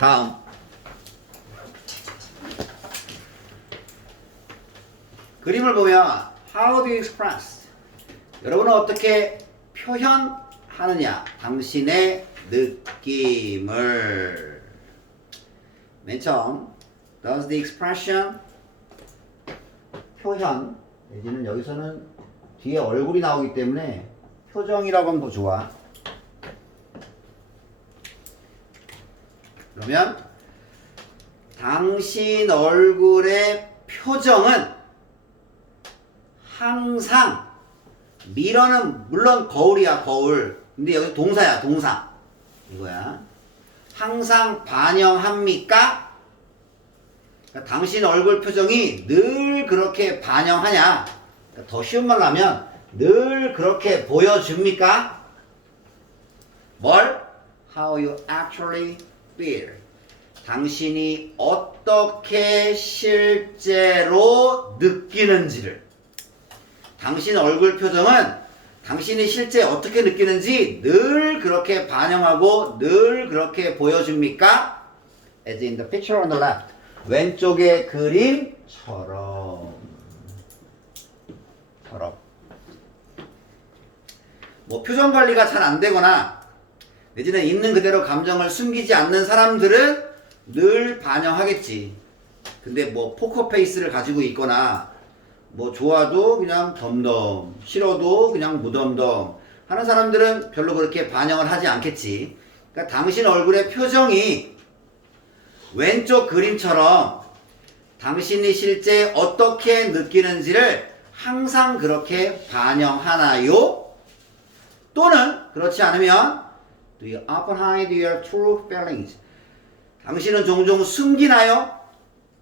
다음. 그림을 보면 How do you express? 여러분은 어떻게 표현하느냐? 당신의 느낌을. 맨 처음 Does the expression 표현 내지는 여기서는 뒤에 얼굴이 나오기 때문에 표정이라고 하면 더 좋아. 그러면 당신 얼굴의 표정은 항상 mirror는 물론 거울이야 거울. 근데 여기 동사야 동사. 이거야. 항상 반영합니까? 그러니까 당신 얼굴 표정이 늘 그렇게 반영하냐? 그러니까 더 쉬운 말로 하면 늘 그렇게 보여줍니까? 뭘? How you actually feel. 당신이 어떻게 실제로 느끼는지를. 당신 얼굴 표정은 당신이 실제 어떻게 느끼는지 늘 그렇게 반영하고 늘 그렇게 보여줍니까? As in the picture on the left. 왼쪽의 그림처럼. 뭐 표정 관리가 잘 안 되거나 내지는 있는 그대로 감정을 숨기지 않는 사람들은 늘 반영하겠지. 근데 뭐 포커페이스를 가지고 있거나 뭐 좋아도 그냥 덤덤, 싫어도 그냥 무덤덤 하는 사람들은 별로 그렇게 반영을 하지 않겠지. 그러니까 당신 얼굴의 표정이 왼쪽 그림처럼 당신이 실제 어떻게 느끼는지를 항상 그렇게 반영하나요? 또는 그렇지 않으면 Do you often hide your true feelings? 당신은 종종 숨기나요?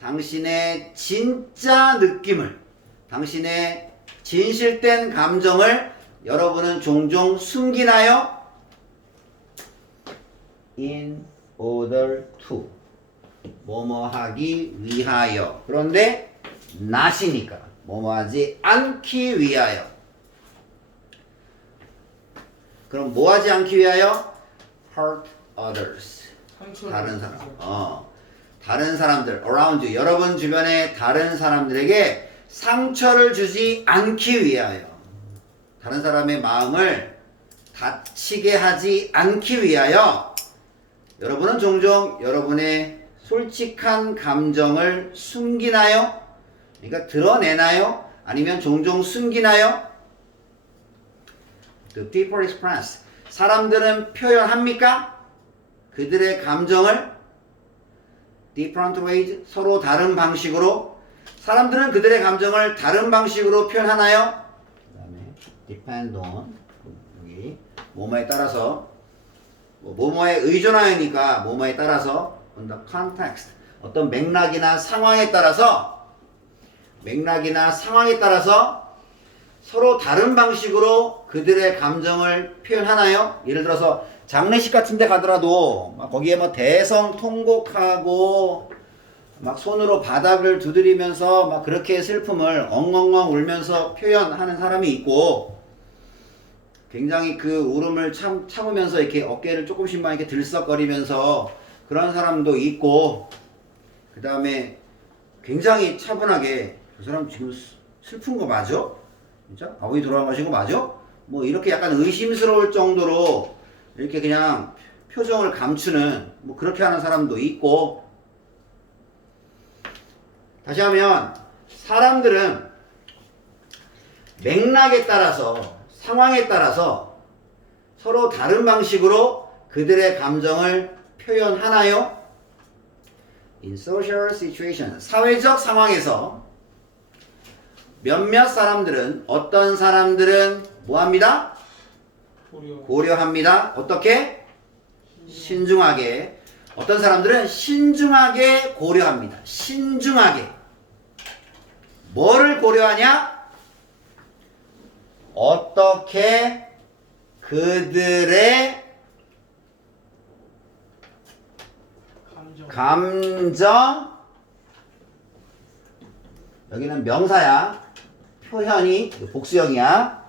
당신의 진짜 느낌을, 당신의 진실된 감정을 여러분은 종종 숨기나요? In order to. 뭐뭐 하기 위하여. 그런데 not이니까 뭐뭐 하지 않기 위하여. 그럼 뭐 하지 않기 위하여? Hurt others. 다른 사람. 다른 사람들. Around you. 여러분 주변의 다른 사람들에게 상처를 주지 않기 위하여. 다른 사람의 마음을 다치게 하지 않기 위하여. 여러분은 종종 여러분의 솔직한 감정을 숨기나요? 그러니까 드러내나요? 아니면 종종 숨기나요? The people express. 사람들은 표현합니까? 그들의 감정을 different ways. 서로 다른 방식으로. 사람들은 그들의 감정을 다른 방식으로 표현하나요? 그 다음에 depend on. 여기 뭐뭐에 따라서. 뭐뭐에 의존하여니까 뭐뭐에 따라서 on the context. 어떤 맥락이나 상황에 따라서 서로 다른 방식으로 그들의 감정을 표현하나요? 예를 들어서 장례식 같은 데 가더라도 막 거기에 뭐 대성통곡하고 막 손으로 바닥을 두드리면서 막 그렇게 슬픔을 엉엉엉 울면서 표현하는 사람이 있고 굉장히 그 울음을 참으면서 이렇게 어깨를 조금씩만 이렇게 들썩거리면서 그런 사람도 있고 그 다음에 굉장히 차분하게 그 사람 지금 슬픈 거 맞아? 진짜? 아버지 돌아가신 거 맞아? 뭐 이렇게 약간 의심스러울 정도로 이렇게 그냥 표정을 감추는 뭐 그렇게 하는 사람도 있고 다시 하면 사람들은 맥락에 따라서 상황에 따라서 서로 다른 방식으로 그들의 감정을 표현하나요? In social situation, 사회적 상황에서 몇몇 사람들은 어떤 사람들은 뭐합니다? 고려합니다. 어떻게? 신중하게. 어떤 사람들은 신중하게 고려합니다. 신중하게. 뭐를 고려하냐? 어떻게 그들의 감정 여기는 명사야. 표현이 복수형이야.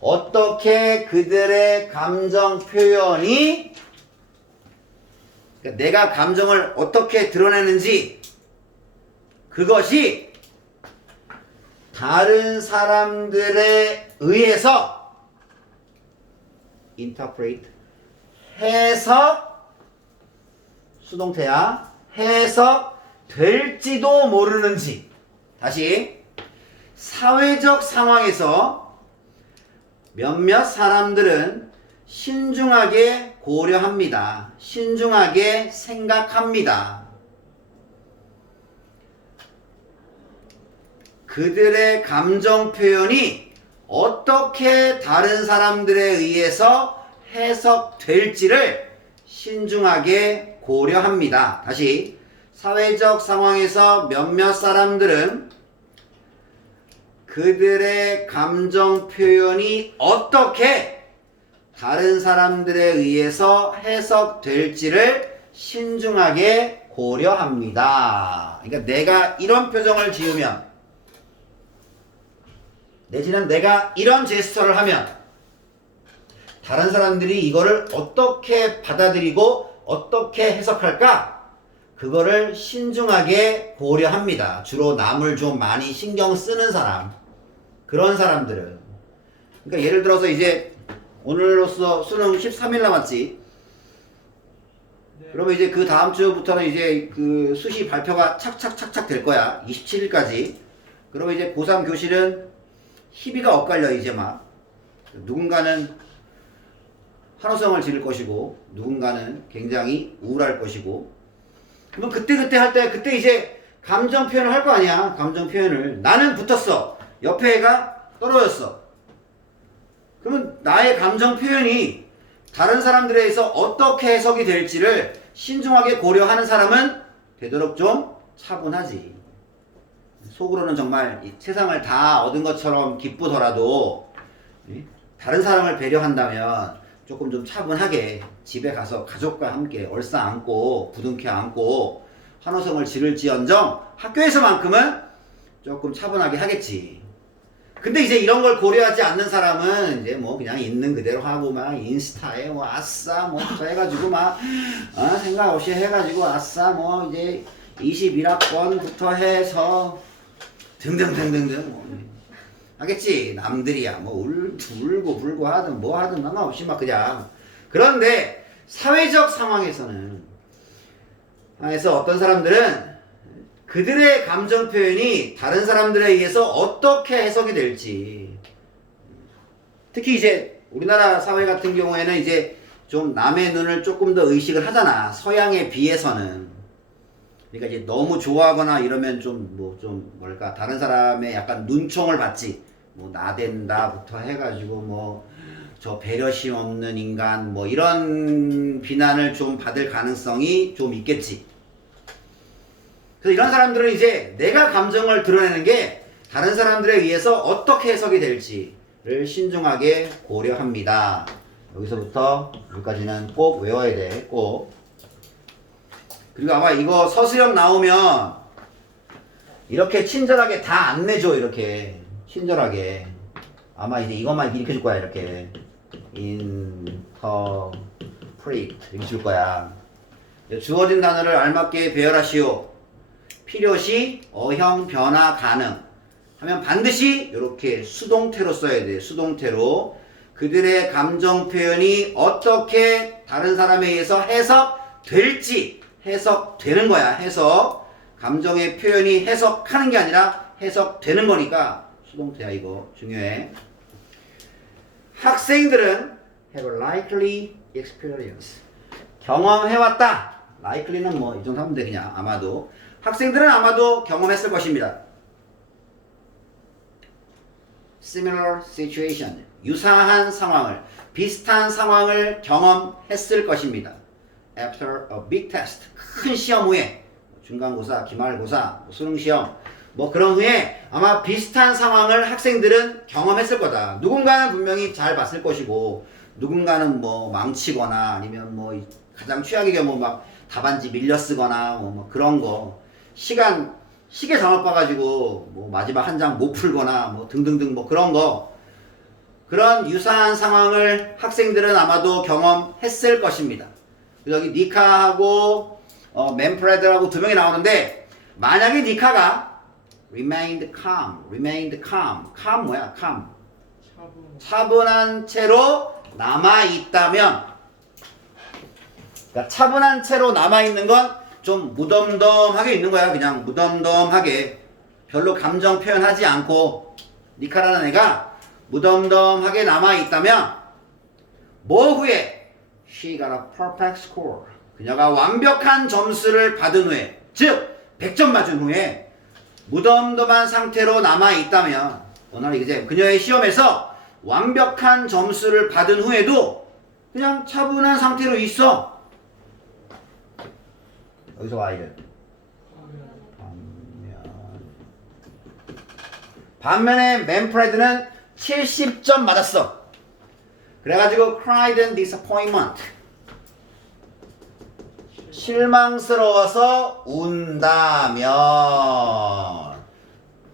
어떻게 그들의 감정 표현이 그러니까 내가 감정을 어떻게 드러내는지 그것이 다른 사람들에 의해서 interpret 해석 수동태야 해석 될지도 모르는지 다시 사회적 상황에서 몇몇 사람들은 신중하게 고려합니다. 신중하게 생각합니다. 그들의 감정 표현이 어떻게 다른 사람들에 의해서 해석될지를 신중하게 고려합니다. 다시 사회적 상황에서 몇몇 사람들은 그들의 감정 표현이 어떻게 다른 사람들에 의해서 해석될지를 신중하게 고려합니다. 그러니까 내가 이런 표정을 지으면 내지는 내가 이런 제스처를 하면 다른 사람들이 이거를 어떻게 받아들이고 어떻게 해석할까? 그거를 신중하게 고려합니다. 주로 남을 좀 많이 신경 쓰는 사람 그런 사람들은 그러니까 예를 들어서 이제 오늘로써 수능 13일 남았지. 그러면 이제 그 다음 주부터는 이제 그 수시 발표가 착착착착 될 거야. 27일까지. 그러면 이제 고3 교실은 희비가 엇갈려 이제 막. 누군가는 환호성을 지를 것이고 누군가는 굉장히 우울할 것이고 그러면 그때 할 때 그때 이제 감정 표현을 할 거 아니야. 감정 표현을. 나는 붙었어. 옆에 애가 떨어졌어. 그러면 나의 감정 표현이 다른 사람들에 의해서 어떻게 해석이 될지를 신중하게 고려하는 사람은 되도록 좀 차분하지. 속으로는 정말 세상을 다 얻은 것처럼 기쁘더라도 다른 사람을 배려한다면 조금 좀 차분하게 집에 가서 가족과 함께 얼싸안고 부둥켜 안고 환호성을 지를지언정 학교에서만큼은 조금 차분하게 하겠지. 근데 이제 이런 걸 고려하지 않는 사람은 이제 뭐 그냥 있는 그대로 하고 막 인스타에 뭐 아싸 뭐 해가지고 막 생각 없이 해가지고 아싸 뭐 이제 21학번부터 해서 등등등등등 뭐 하겠지. 남들이야 뭐 울고 불고 하든 뭐 하든 상관없이 막 그냥. 그런데 사회적 상황에서는 어떤 사람들은 그들의 감정 표현이 다른 사람들에 의해서 어떻게 해석이 될지 특히 이제 우리나라 사회 같은 경우에는 이제 좀 남의 눈을 조금 더 의식을 하잖아. 서양에 비해서는. 그러니까 이제 너무 좋아하거나 이러면 좀 뭐랄까 다른 사람의 약간 눈총을 받지. 뭐 나댄다부터 해가지고 뭐 저 배려심 없는 인간 뭐 이런 비난을 좀 받을 가능성이 좀 있겠지. 그래서 이런 사람들은 이제 내가 감정을 드러내는 게 다른 사람들에 의해서 어떻게 해석이 될지를 신중하게 고려합니다. 여기서부터 여기까지는 꼭 외워야 돼. 꼭. 그리고 아마 이거 서술형 나오면 이렇게 친절하게 다 안 내줘. 이렇게 친절하게 아마 이제 이것만 이렇게 줄 거야. 이렇게 interpret 이렇게 줄 거야. 주어진 단어를 알맞게 배열하시오. 필요시 어형 변화 가능 하면 반드시 이렇게 수동태로 써야 돼. 수동태로 그들의 감정 표현이 어떻게 다른 사람에 의해서 해석될지 해석되는 거야. 해석. 감정의 표현이 해석하는 게 아니라 해석되는 거니까 수동태야. 이거 중요해. 학생들은 have a likely experience 경험해왔다. likely는 뭐 이 정도 하면 돼. 그냥 아마도 학생들은 아마도 경험했을 것입니다. similar situation 유사한 상황을 비슷한 상황을 경험했을 것입니다. After a big test 큰 시험 후에 중간고사, 기말고사, 수능시험 뭐 그런 후에 아마 비슷한 상황을 학생들은 경험했을 거다. 누군가는 분명히 잘 봤을 것이고 누군가는 뭐 망치거나 아니면 뭐 가장 최악의 경우 막 답안지 밀려 쓰거나 뭐 그런 거 시계 잘못 봐가지고 뭐 마지막 한 장 못 풀거나 뭐 등등등 뭐 그런 거 그런 유사한 상황을 학생들은 아마도 경험했을 것입니다. 여기 니카하고 맨프레드하고 두 명이 나오는데 만약에 니카가 remained calm. calm 뭐야? calm. 차분한 채로 남아 있다면, 그러니까 차분한 채로 남아 있는 건 좀 무덤덤하게 있는 거야. 그냥 무덤덤하게 별로 감정 표현하지 않고 니카라는 애가 무덤덤하게 남아 있다면 뭐 후에 she got a perfect score. 그녀가 완벽한 점수를 받은 후에, 즉 100점 맞은 후에 무덤덤한 상태로 남아 있다면, 오늘 이제 그녀의 시험에서 완벽한 점수를 받은 후에도 그냥 차분한 상태로 있어. 여기서 Y를 반면에 맨프레드는 70점 맞았어. 그래가지고 cried in disappointment. 실망스러워서 운다면.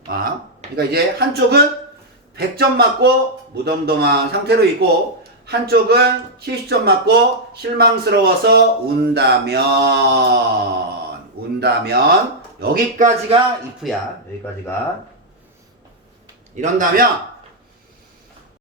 그러니까 이제 한쪽은 100점 맞고 무덤덤한 상태로 있고, 한쪽은 70점 맞고 실망스러워서 운다면. 여기까지가 if야. 여기까지가. 이런다면